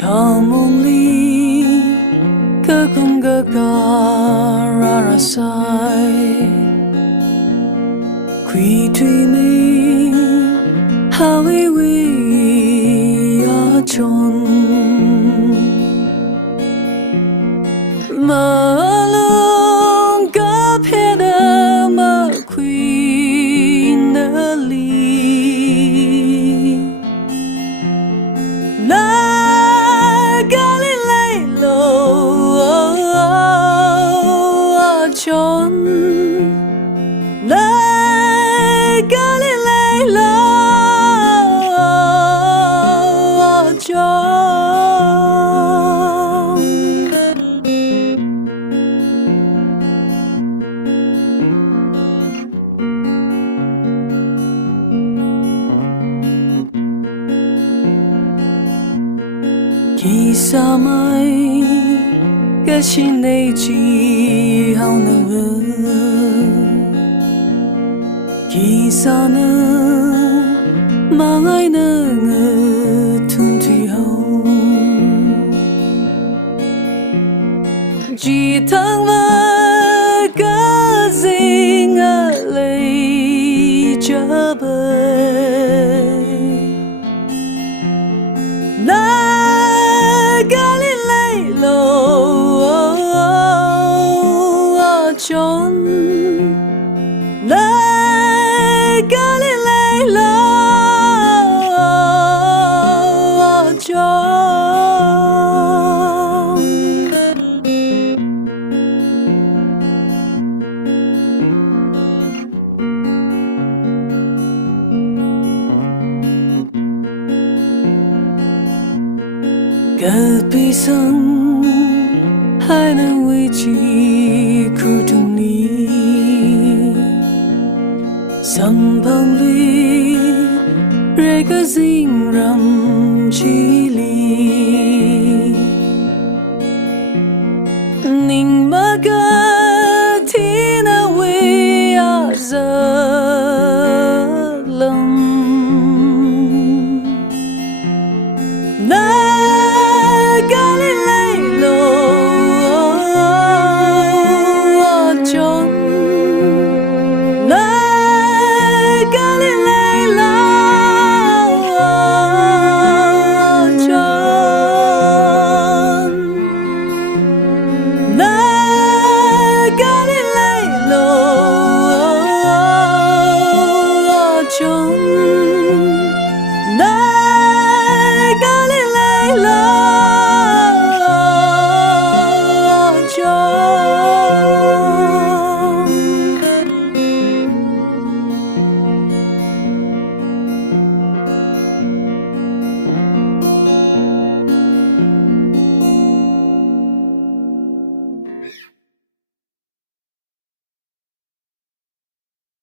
Come only, kakunga kararasai, qui dreaming, how we Achon, malung kapeda ma queen Achon, like Galileo, Achon. Kisah mai cái xin này chỉ hao nữa khi xa nữa mang ai nữa thung thủy hậu chỉ thang với cái gì ngã lấy trở về lại cái lấy Achon, like Galileo, Achon. Cất bi sân hai nơi vị trí khu trung lý sầm băng ly rê cái dinh rầm chi ly ninh mà